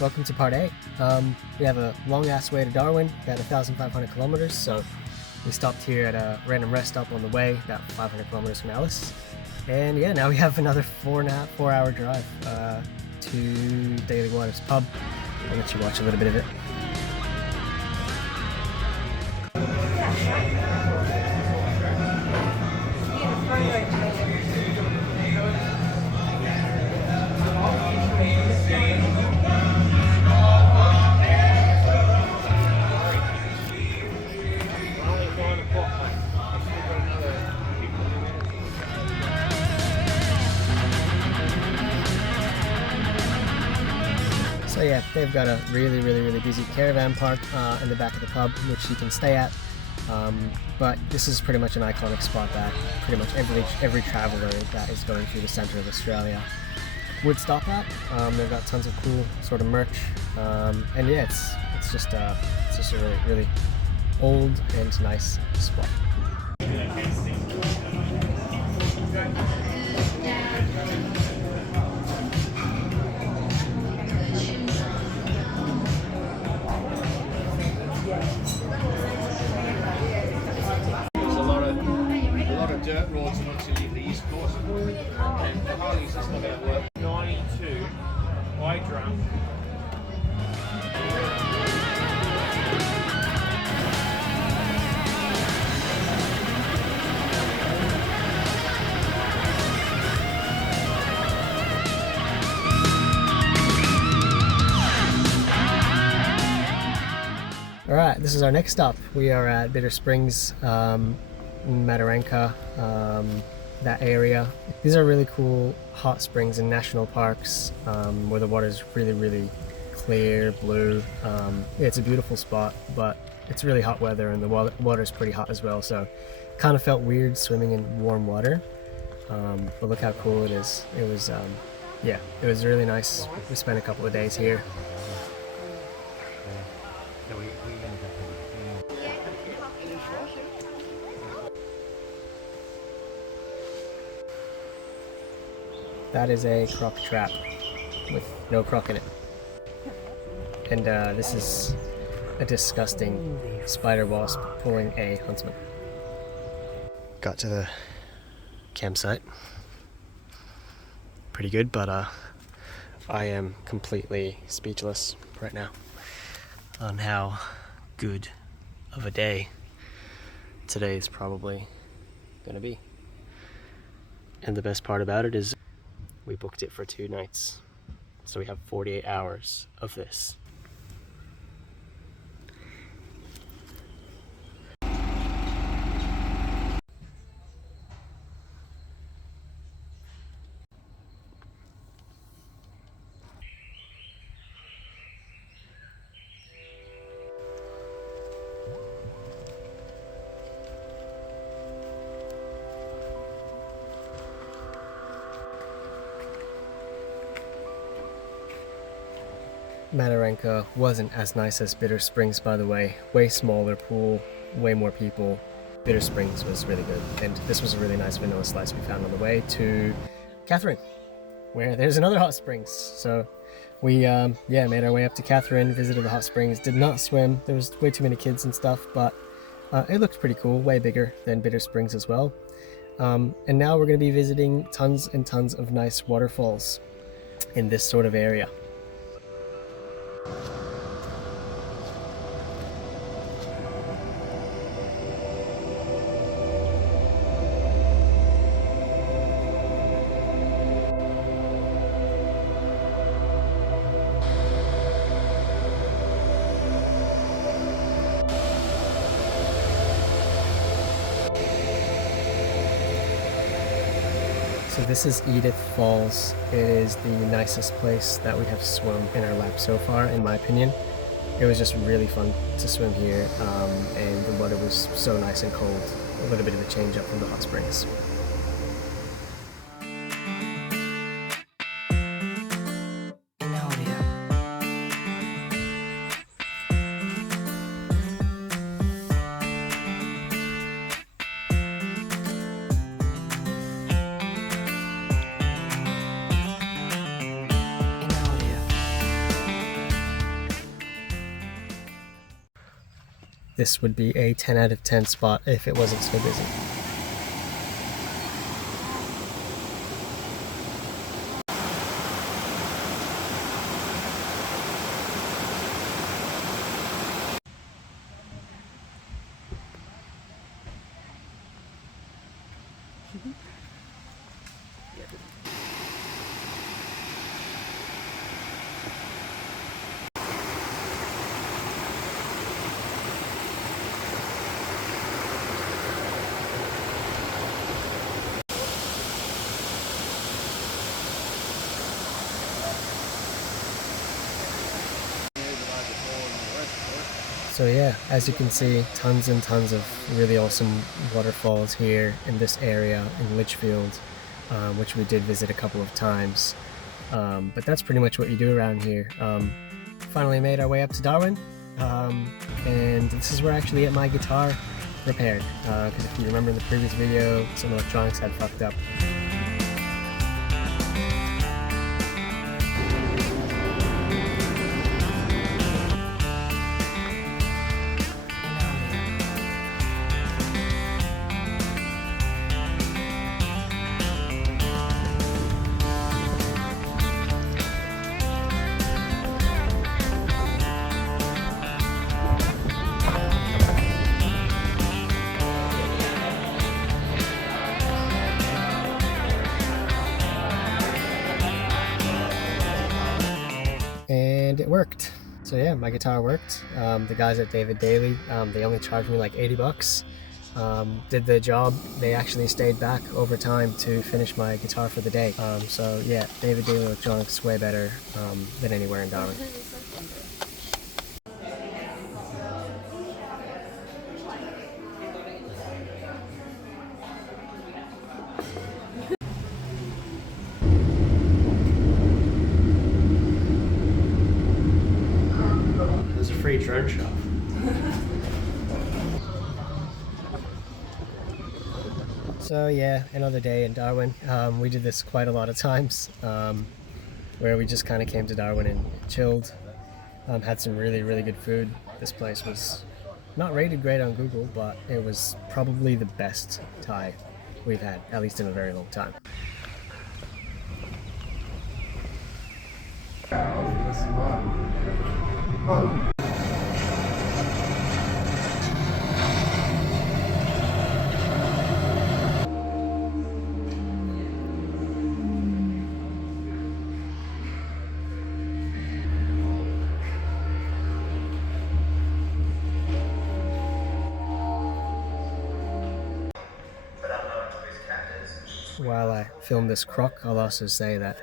welcome to part 8. We have a long ass way to Darwin, about 1,500 kilometers, so we stopped here at a random rest stop on the way, about 500 kilometers from Alice. And yeah, now we have another 4-hour drive to Daly Waters Pub. I'll let you watch a little bit of it. So yeah, they've got a really busy caravan park in the back of the pub, which you can stay at. But this is pretty much an iconic spot that pretty much every traveller that is going through the centre of Australia would stop at. They've got tons of cool sort of merch, and yeah, it's just a really old and nice spot. Dirt roads once you leave the east coast, and the Harley's just not going to work. 92, I drum. Alright, this is our next stop. We are at Bitter Springs, Mataranka, that area. These are really cool hot springs in national parks where the water is really clear, blue. Yeah, it's a beautiful spot, but it's really hot weather and the water is pretty hot as well, so kind of felt weird swimming in warm water. But look how cool it is. It was, yeah, it was really nice. We spent a couple of days here. That is a croc trap with no croc in it. And this is a disgusting spider wasp pulling a huntsman. Got to the campsite. Pretty good, but I am completely speechless right now on how good of a day today is probably gonna be. And the best part about it is we booked it for 2 nights, so we have 48 hours of this. Mataranka wasn't as nice as Bitter Springs, by the way. Way smaller pool, way more people. Bitter Springs was really good, and this was a really nice vanilla slice we found on the way to Katherine, where there's another hot springs. So we made our way up to Katherine, visited the hot springs, did not swim. There was way too many kids and stuff, but it looked pretty cool, way bigger than Bitter Springs as well. And now we're going to be visiting tons and tons of nice waterfalls in this sort of area. So this is Edith Falls. It is the nicest place that we have swum in our lap so far, in my opinion. It was just really fun to swim here, and the water was so nice and cold. A little bit of a change up from the hot springs. this would be a 10 out of 10 spot if it wasn't so busy. So yeah, as you can see, tons and tons of really awesome waterfalls here in this area in Litchfield, which we did visit a couple of times. But that's pretty much what you do around here. Finally made our way up to Darwin, and this is where I actually get my guitar repaired, because if you remember in the previous video, some electronics had fucked up. And it worked. So yeah, my guitar worked. The guys at Daly, they only charged me like 80 bucks. Did the job. They actually stayed back over time to finish my guitar for the day. So yeah, Daly Electronics way better than anywhere in Darwin. There's a free drone shot. So yeah, another day in Darwin. We did this quite a lot of times, where we just kind of came to Darwin and chilled, had some really, really good food. This place was not rated great on Google, but it was probably the best Thai we've had, at least in a very long time. While I filmed this croc, I'll also say that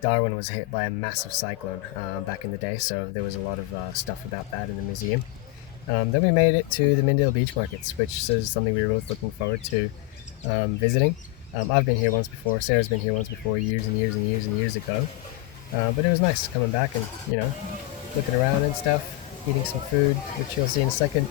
Darwin was hit by a massive cyclone back in the day, so there was a lot of stuff about that in the museum. Then we made it to the Mindil Beach Markets, which is something we were both looking forward to visiting. I've been here once before, Sarah's been here once before, years and years and years and years ago. But it was nice coming back and, you know, looking around and stuff, eating some food, which you'll see in a second.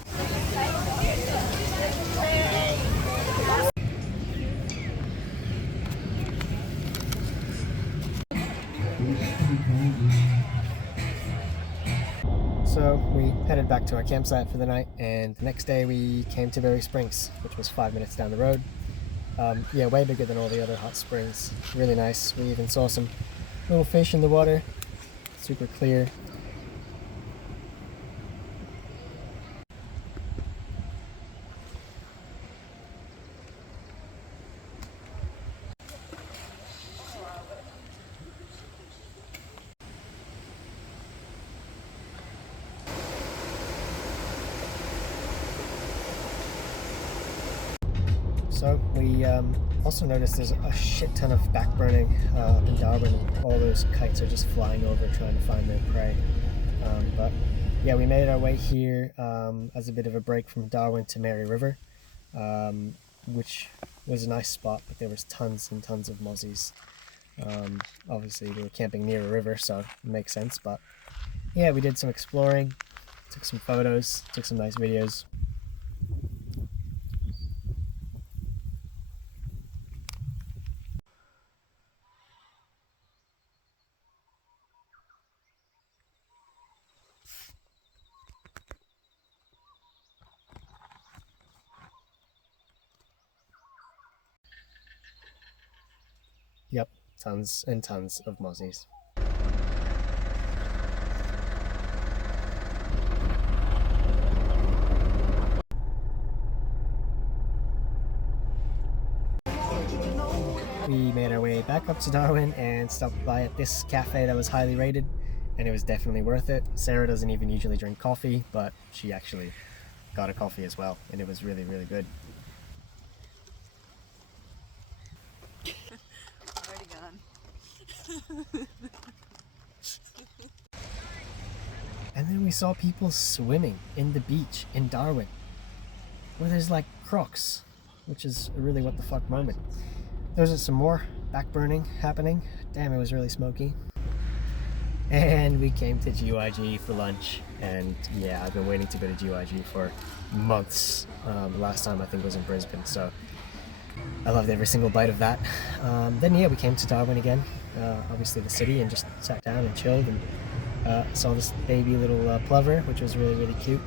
So we headed back to our campsite for the night, and the next day we came to Berry Springs, which was 5 minutes down the road. Yeah, way bigger than all the other hot springs. Really nice. We even saw some little fish in the water. Super clear. So we also noticed there's a shit ton of backburning up in Darwin. All those kites are just flying over trying to find their prey. But yeah, we made our way here as a bit of a break from Darwin to Mary River, which was a nice spot, but there was tons and tons of mozzies. Obviously we were camping near a river, so it makes sense. But yeah, we did some exploring, took some photos, took some nice videos. tons and tons of mozzies. We made our way back up to Darwin and stopped by at this cafe that was highly rated, and it was definitely worth it. Sarah doesn't even usually drink coffee, but she actually got a coffee as well, and it was really, really good. Already gone. And then we saw people swimming in the beach in Darwin, where there's like crocs, which is a really what the fuck moment. There was some more backburning happening. Damn, it was really smoky. And we came to GYG for lunch, and yeah, I've been waiting to go to GYG for months. Last time I think was in Brisbane, so I loved every single bite of that. Then yeah, we came to Darwin again, obviously the city, and just sat down and chilled and saw this baby little plover, which was really, really cute.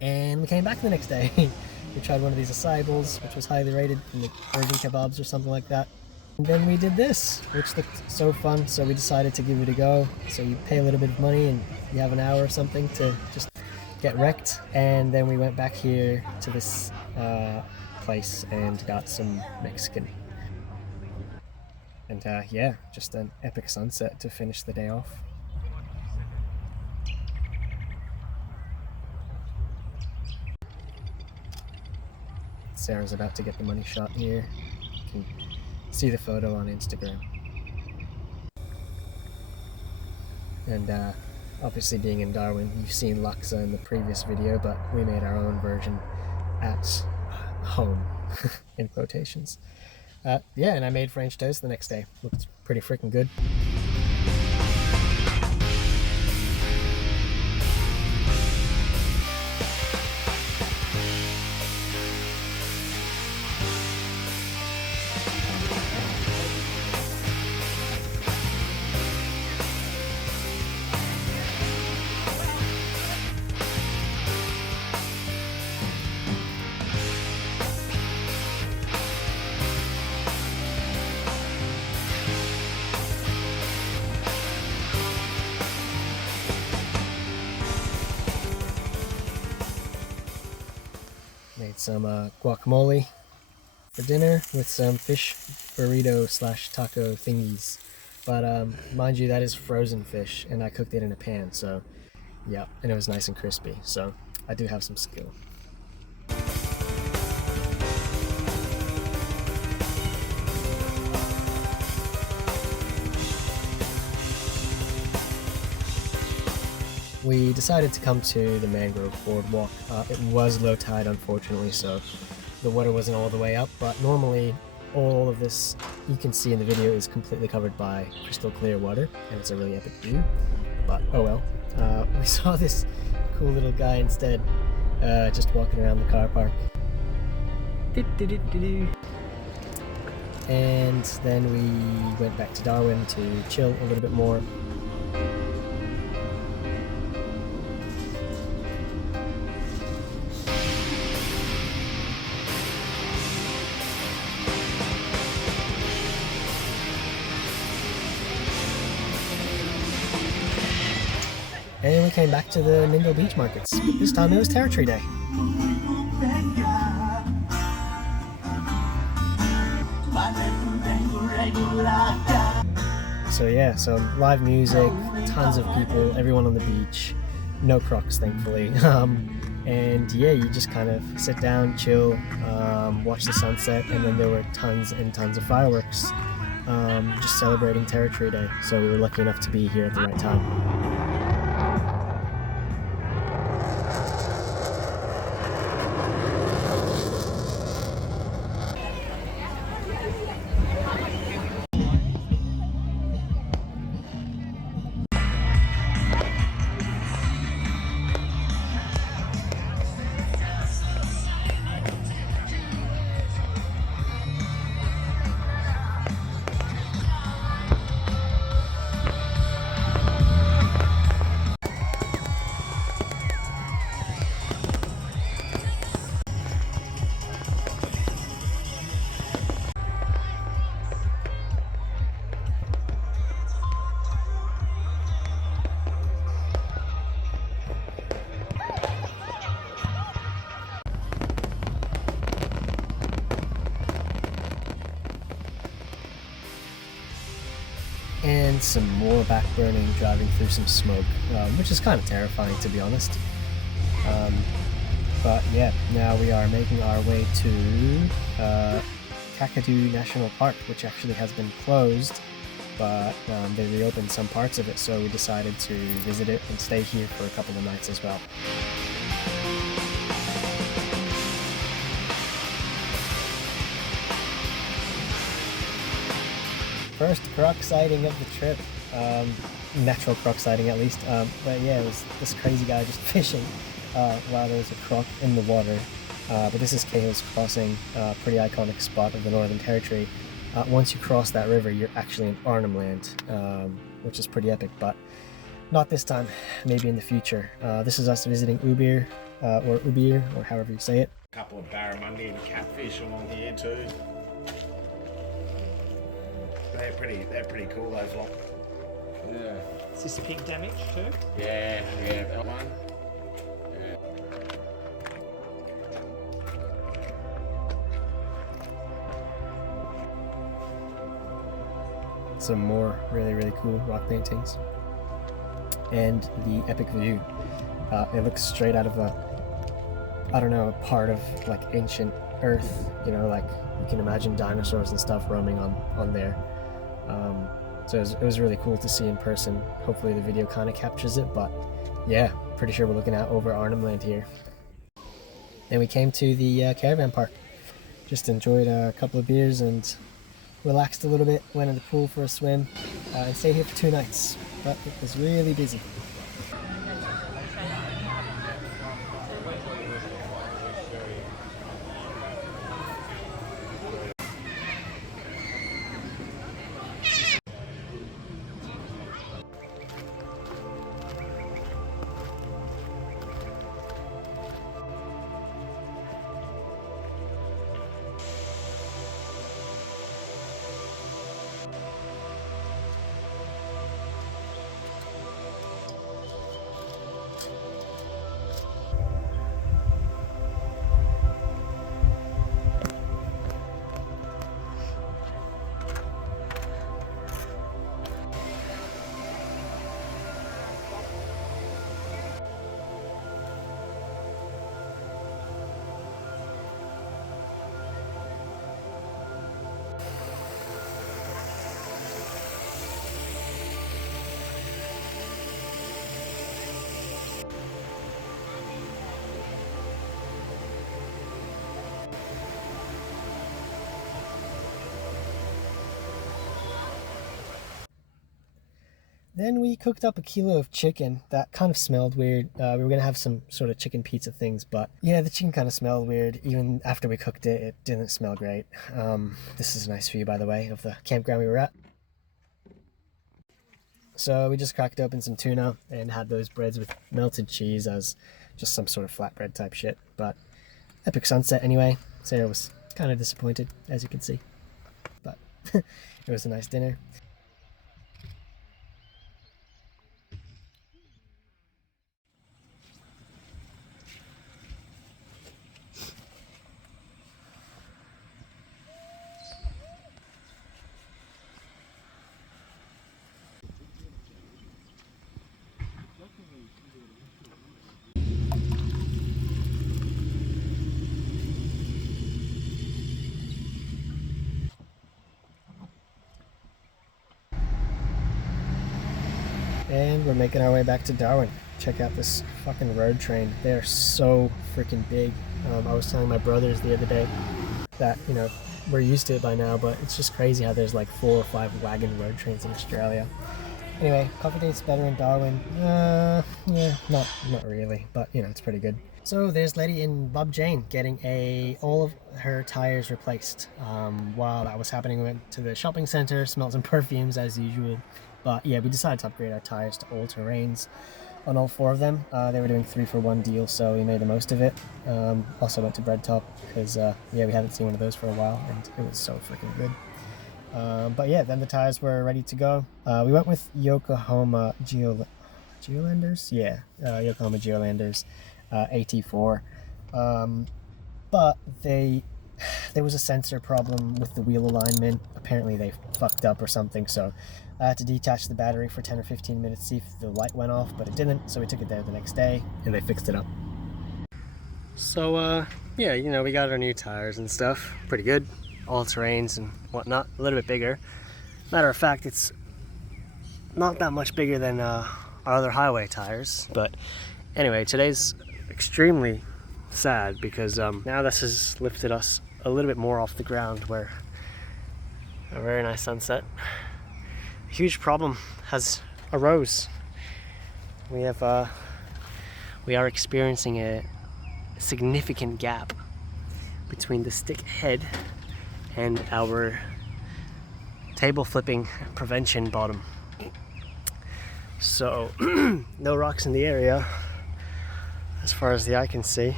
And we came back the next day. We tried one of these acai bowls, which was highly rated, from the Persian kebabs or something like that. And then we did this, which looked so fun, so we decided to give it a go. So you pay a little bit of money and you have an hour or something to just get wrecked. And then we went back here to this place and got some Mexican. And yeah, just an epic sunset to finish the day off. Sarah's about to get the money shot here. You can see the photo on Instagram. And obviously being in Darwin, you've seen laksa in the previous video, but we made our own version at home, in quotations. Yeah, and I made French toast the next day. Looked pretty freaking good. Made some guacamole for dinner with some fish burrito / taco thingies. But mind you, that is frozen fish, and I cooked it in a pan, so yeah, and it was nice and crispy, so I do have some skill. We decided to come to the mangrove boardwalk. It was low tide, unfortunately, so the water wasn't all the way up, but normally all of this you can see in the video is completely covered by crystal clear water, and it's a really epic view. But oh well. We saw this cool little guy instead, just walking around the car park. And then we went back to Darwin to chill a little bit more. And we came back to the Mindil Beach Markets. This time it was Territory Day. So yeah, so live music, tons of people, everyone on the beach, no crocs thankfully. And yeah, you just kind of sit down, chill, watch the sunset, and then there were tons and tons of fireworks, just celebrating Territory Day. So we were lucky enough to be here at the right time. and some more back burning, driving through some smoke, which is kind of terrifying, to be honest. But yeah, now we are making our way to Kakadu National Park, which actually has been closed, but they reopened some parts of it, so we decided to visit it and stay here for a couple of nights as well. First croc sighting of the trip, natural croc sighting at least, but yeah, it was this crazy guy just fishing while there was a croc in the water. But this is Cahill's Crossing, pretty iconic spot of the Northern Territory. Once you cross that river, you're actually in Arnhem Land, which is pretty epic, but not this time, maybe in the future. This is us visiting Ubir, or Ubir, or however you say it. A couple of barramundi and catfish along here too. They're pretty cool, those lot. Yeah. Is this pig damage too? Yeah, that one. Yeah. Some more really cool rock paintings. And the epic view. It looks straight out of I don't know, a part of like ancient Earth, you know, like you can imagine dinosaurs and stuff roaming on there. So it was really cool to see in person. Hopefully the video kind of captures it, but yeah, pretty sure we're looking out over Arnhem Land here. Then we came to the caravan park. Just enjoyed a couple of beers and relaxed a little bit, went in the pool for a swim, and stayed here for 2 nights, but it was really busy. Then we cooked up a kilo of chicken that kind of smelled weird. We were gonna have some sort of chicken pizza things, but yeah, the chicken kind of smelled weird. Even after we cooked it, it didn't smell great. This is a nice view, by the way, of the campground we were at. So we just cracked open some tuna and had those breads with melted cheese as just some sort of flatbread type shit. But epic sunset anyway. Sarah was kind of disappointed, as you can see. But it was a nice dinner. And we're making our way back to Darwin. Check out this fucking road train. They're so freaking big. I was telling my brothers the other day that, you know, we're used to it by now, but it's just crazy how there's like 4 or 5 wagon road trains in Australia. Anyway, coffee tastes better in Darwin. Yeah, not really, but you know, it's pretty good. So there's Letty and Bob Jane getting all of her tires replaced. While that was happening, we went to the shopping center, smelled some perfumes as usual. But yeah, we decided to upgrade our tires to all-terrains on all 4 of them. They were doing 3-for-1 deal, so we made the most of it. Also went to Bread Top because yeah, we haven't seen one of those for a while, and it was so freaking good. But yeah, then the tires were ready to go. We went with Yokohama Geolanders? Yeah, Yokohama Geolanders AT4. But they there was a sensor problem with the wheel alignment. Apparently they fucked up or something, so I had to detach the battery for 10 or 15 minutes, see if the light went off, but it didn't, so we took it there the next day and they fixed it up. So yeah, you know, we got our new tires and stuff, pretty good, all terrains and whatnot, a little bit bigger. Matter of fact, it's not that much bigger than our other highway tires. But anyway, today's extremely sad because now this has lifted us a little bit more off the ground, where a very nice sunset. A huge problem has arose. We are experiencing a significant gap between the stick head and our table flipping prevention bottom. So no rocks in the area as far as the eye can see.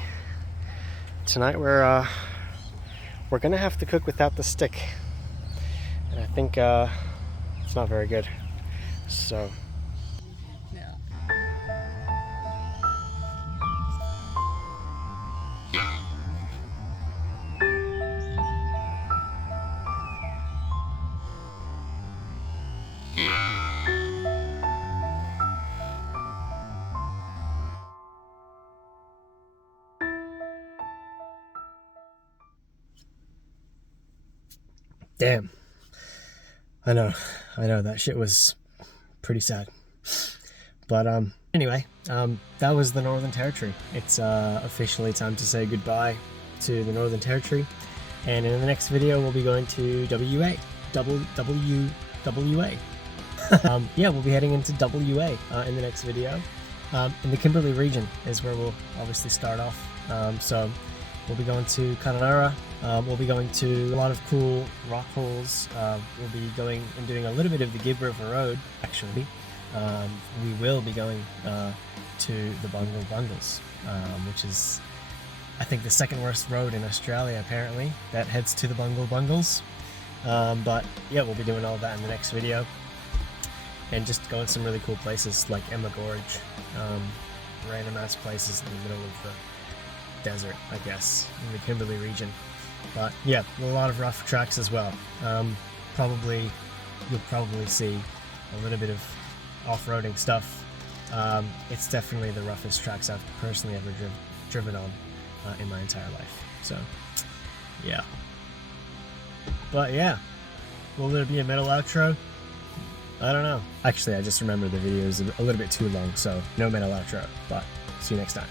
Tonight we're gonna have to cook without the stick, and I think it's not very good. So damn. I know, that shit was pretty sad. But anyway, that was the Northern Territory. It's officially time to say goodbye to the Northern Territory. And in the next video, we'll be going to WA. WA. Yeah, we'll be heading into WA in the next video. In the Kimberley region is where we'll obviously start off. So we'll be going to Kununurra. We'll be going to a lot of cool rock holes. We'll be going and doing a little bit of the Gibb River Road, actually. We will be going to the Bungle Bungles, which is, I think, the second worst road in Australia, apparently, that heads to the Bungle Bungles. But yeah, we'll be doing all that in the next video. And just going some really cool places like Emma Gorge, random ass places in the middle of the desert, I guess, in the Kimberley region. But yeah, a lot of rough tracks as well. You'll probably see a little bit of off-roading stuff. It's definitely the roughest tracks I've personally ever driven on in my entire life. So yeah. But yeah, will there be a metal outro? I don't know. Actually, I just remembered the video is a little bit too long, so no metal outro. But see you next time.